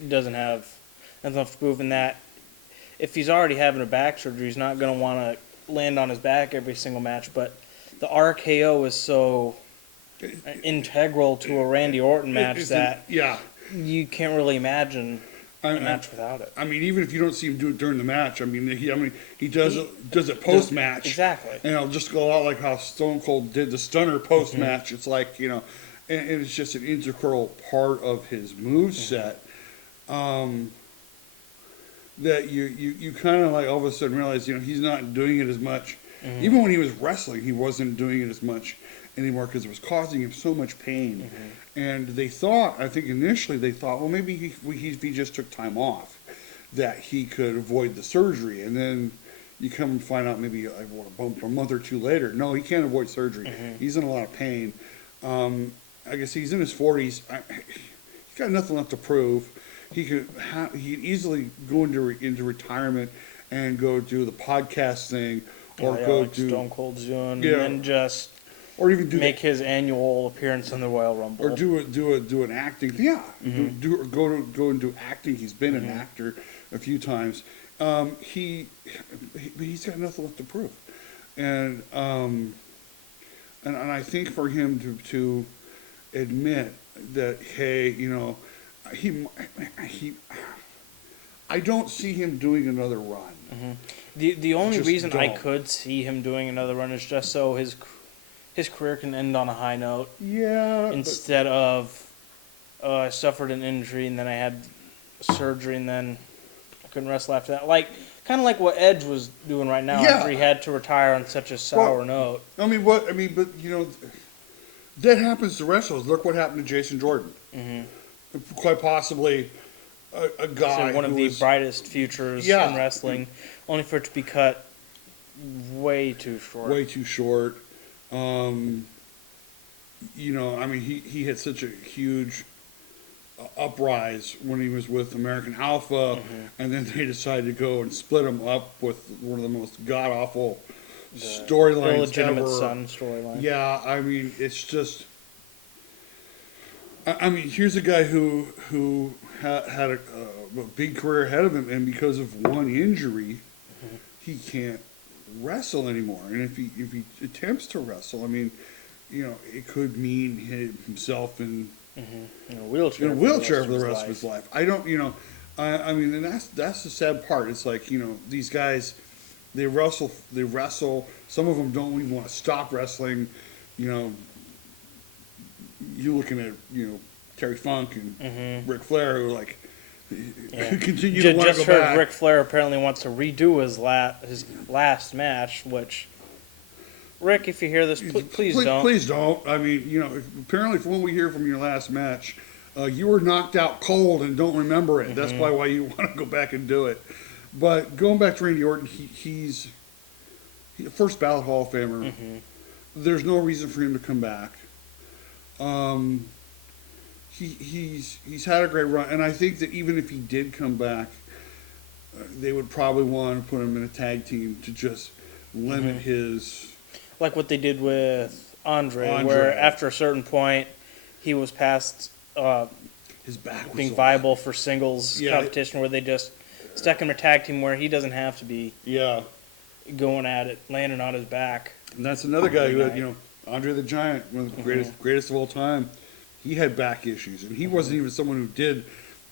he doesn't have enough to prove in that. If he's already having a back surgery, he's not going to want to land on his back every single match, but the RKO is so integral to a Randy Orton match that you can't really imagine a match without it. I mean, even if you don't see him do it during the match, he does it post match. Exactly. And it'll just go out like how Stone Cold did the stunner post match. It's like, and it's just an integral part of his moveset. That you kind of like all of a sudden realize, he's not doing it as much. Even when he was wrestling, he wasn't doing it as much anymore because it was causing him so much pain. And they thought, I think initially they thought, well, maybe if he just took time off, that he could avoid the surgery. And then you come and find out maybe a month or two later, no, he can't avoid surgery. He's in a lot of pain. I guess he's in his 40s. He's got nothing left to prove. He'd easily go into retirement and go do the podcast thing, or go like do Stone Cold's doing, and just or even make his annual appearance in the Royal Rumble, or do an acting. Yeah, go and do acting. He's been an actor a few times. He's got nothing left to prove, and I think for him to admit that, hey, I don't see him doing another run. The only reason I could see him doing another run is just so his career can end on a high note. Yeah. Instead of, I suffered an injury and then I had surgery and then I couldn't wrestle after that. Kind of like what Edge was doing right now after he had to retire on such a sour note. But that happens to wrestlers. Look what happened to Jason Jordan. Quite possibly a guy one of the brightest futures in wrestling, only for it to be cut way too short. Way too short. He had such a huge uprise when he was with American Alpha, and then they decided to go and split him up with one of the most god-awful storylines illegitimate ever. son storyline. Yeah, it's just... here's a guy who had a big career ahead of him, and because of one injury, he can't wrestle anymore. And if he attempts to wrestle, I mean, it could mean himself in a wheelchair for the rest of his life. I don't, I mean, and that's the sad part. It's like, these guys, they wrestle. Some of them don't even want to stop wrestling. You're looking at, Terry Funk and Ric Flair, who continue to want to go just heard back. Ric Flair apparently wants to redo his last match, which, Rick, if you hear this, please don't. Please don't. I mean, apparently from what we hear from your last match, you were knocked out cold and don't remember it. That's probably why you want to go back and do it. But going back to Randy Orton, he's a first ballot Hall of Famer. There's no reason for him to come back. He's had a great run, and I think that even if he did come back, they would probably want to put him in a tag team to just limit his... Like what they did with Andre, where after a certain point, he was past his back being viable for singles competition, where they just stuck him in a tag team where he doesn't have to be going at it, landing on his back. And that's another guy who had, Andre the Giant, one of the greatest of all time. He had back issues, and he wasn't even someone who did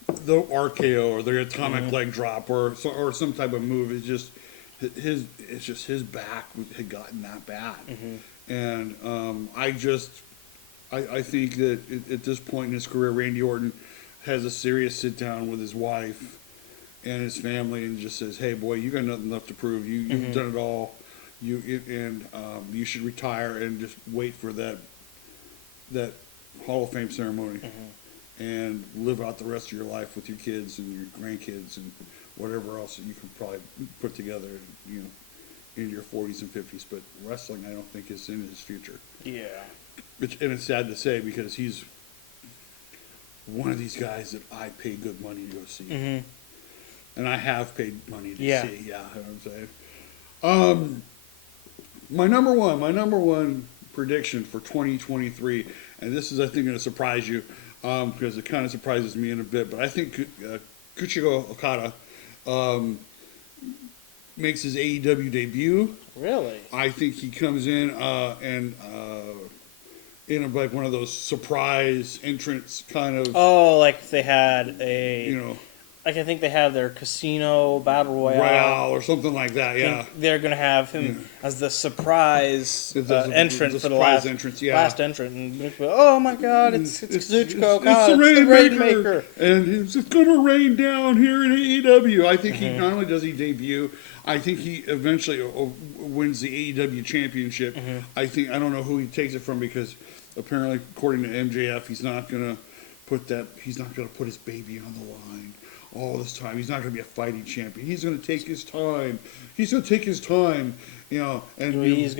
the RKO or the atomic leg drop or some type of move. It's just his back had gotten that bad, and I think that at this point in his career, Randy Orton has a serious sit down with his wife and his family and just says, "Hey, boy, you got nothing left to prove. You've done it all. You should retire and just wait for that Hall of Fame ceremony and live out the rest of your life with your kids and your grandkids and whatever else that you can probably put together, in your 40s and 50s. But wrestling, I don't think is in his future. Yeah. And it's sad to say because he's one of these guys that I pay good money to go see. And I have paid money to see. Yeah, you know what I'm saying? My number one prediction for 2023, and this is, I think, going to surprise you, because it kind of surprises me in a bit, but I think Kazuchika Okada makes his AEW debut. Really? I think he comes in and in like one of those surprise entrance kind of. Oh, like they had a. Like I think they have their casino battle royale or something like that. Yeah, they're gonna have him as the surprise entrant for the last entrance. Last entrant, and oh my God, it's Kazuchika Okada, it's the Rainmaker, and it's gonna rain down here in AEW. I think he not only does he debut, I think he eventually wins the AEW championship. I don't know who he takes it from because apparently, according to MJF, he's not gonna put his baby on the line all this time. He's not going to be a fighting champion. He's going to take his time. And he's going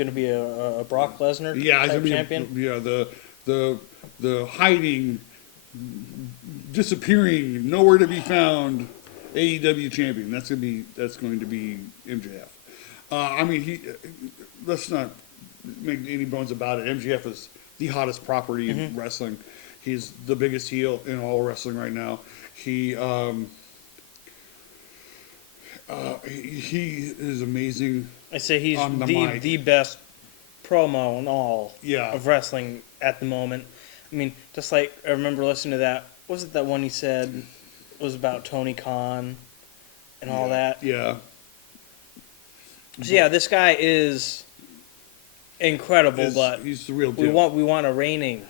to be a Brock Lesnar type champion. The hiding, disappearing, nowhere to be found AEW champion. That's going to be MJF. Let's not make any bones about it. MJF is the hottest property in wrestling. He's the biggest heel in all wrestling right now. He is amazing. I say he's the best promo in all of wrestling at the moment. I mean, just like I remember listening to that. Was it that one he said was about Tony Khan and all that? Yeah. So yeah, this guy is incredible, but he's the real deal. We want a reigning,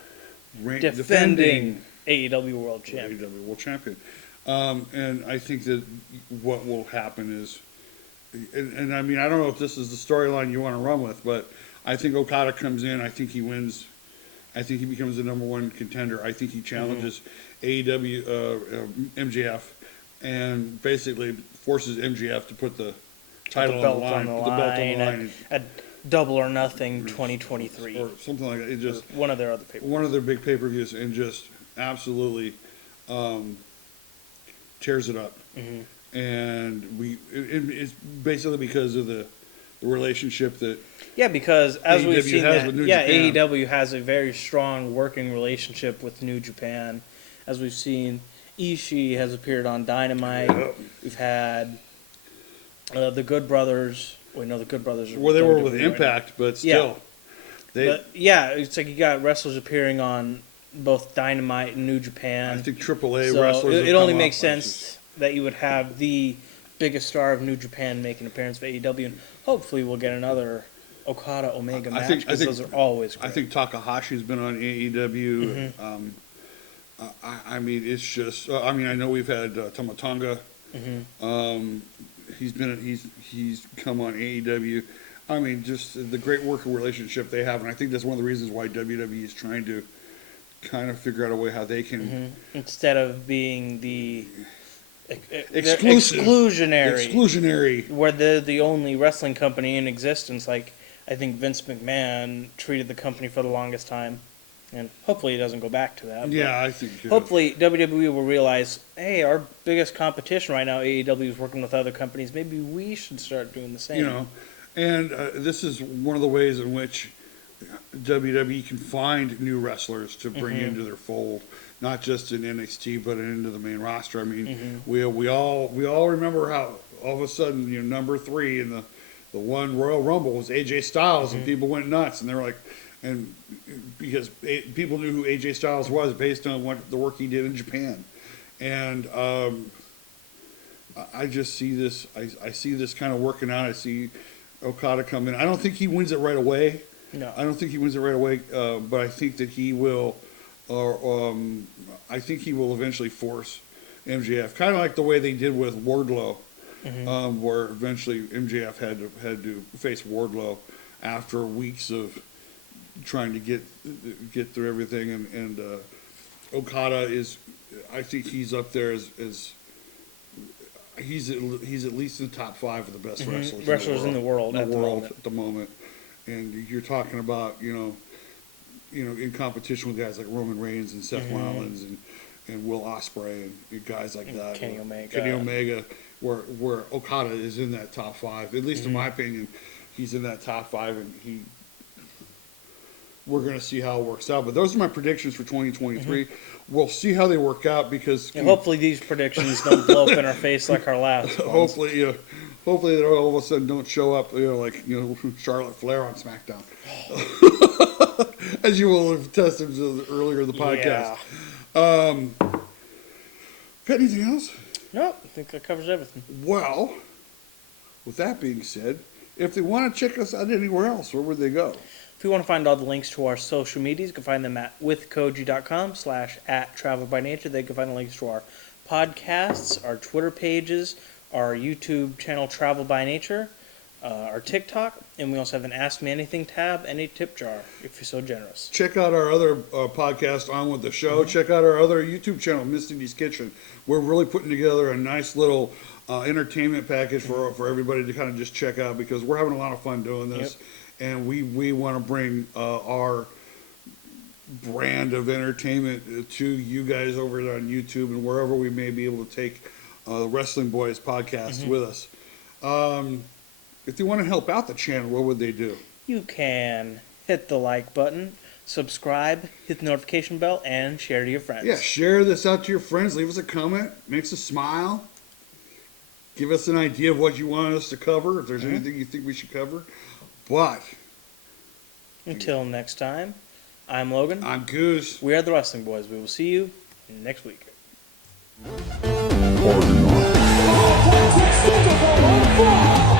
defending AEW World Champion. AEW World Champion. And I think that what will happen is, and I mean, I don't know if this is the storyline you want to run with, but I think Okada comes in. I think he wins. I think he becomes the number one contender. I think he challenges AEW MJF and basically forces MJF to put the title on the line, put the belt on the line. At Double or Nothing 2023. Or something like that. It just one of their other pay-per-views. One of their big pay-per-views, and just absolutely tears it up. And it's basically because of the relationship that because as AEW we've seen has with New Japan. AEW has a very strong working relationship with New Japan. As we've seen, Ishii has appeared on Dynamite. We've had The Good Brothers. Wait, no, the Good Brothers. Well, they were with WWE Impact, right but still. It's like you got wrestlers appearing on both Dynamite and New Japan. I think AAA so wrestlers. It only makes sense that you would have the biggest star of New Japan make an appearance for AEW, and hopefully we'll get another Okada Omega match because those are always great. I think Takahashi's been on AEW. Mm-hmm. I mean, it's just. I mean, I know we've had Tomatonga. Mm-hmm. He's come on AEW. I mean, just the great working relationship they have, and I think that's one of the reasons why WWE is trying to kind of figure out a way how they can instead of being the exclusionary, where they're the only wrestling company in existence. Like I think Vince McMahon treated the company for the longest time, and hopefully he doesn't go back to that. Yeah, I think. Hopefully WWE will realize, hey, our biggest competition right now, AEW, is working with other companies. Maybe we should start doing the same. You know, and this is one of the ways in which WWE can find new wrestlers to bring into their fold, not just in NXT but into the main roster. I mean, we all remember how all of a sudden number 3 in the one Royal Rumble was AJ Styles, and people went nuts, and they were like, and because people knew who AJ Styles was based on what the work he did in Japan, and I just see this. I see this kind of working out. I see Okada come in. I don't think he wins it right away. No, I don't think he wins it right away. But I think that he will, I think he will eventually force MJF, kind of like the way they did with Wardlow, where eventually MJF had to face Wardlow after weeks of trying to get through everything, and Okada is, I think he's up there as he's at least in the top 5 of the best wrestlers in the world at the moment. And you're talking about in competition with guys like Roman Reigns and Seth Rollins and Will Ospreay and guys like that. Kenny Omega, where Okada is in that top 5. At least in my opinion, he's in that top 5, and we're going to see how it works out. But those are my predictions for 2023. We'll see how they work out because hopefully these predictions don't blow up in our face like our last ones. Hopefully they all of a sudden don't show up, like Charlotte Flair on SmackDown, as you will have tested earlier in the podcast. Yeah. Got anything else? No, I think that covers everything. Well, with that being said, if they want to check us out anywhere else, where would they go? If you want to find all the links to our social medias, you can find them at withkoji.com/@travelbynature. They can find the links to our podcasts, our Twitter pages, our YouTube channel Travel by Nature, our TikTok, and we also have an Ask Me Anything tab and a tip jar, if you're so generous. Check out our other podcast, On With The Show. Check out our other YouTube channel, Misty D's Kitchen. We're really putting together a nice little entertainment package for everybody to kind of just check out, because we're having a lot of fun doing this. And we want to bring our brand of entertainment to you guys over there on YouTube and wherever we may be able to take the Wrestling Boys podcast with us. If they want to help out the channel, what would they do? You can hit the like button, subscribe, hit the notification bell, and share to your friends. Yeah, share this out to your friends. Leave us a comment. Makes us smile. Give us an idea of what you want us to cover, if there's anything you think we should cover. But until next time, I'm Logan. I'm Goose. We are the Wrestling Boys. We will see you next week. Or not.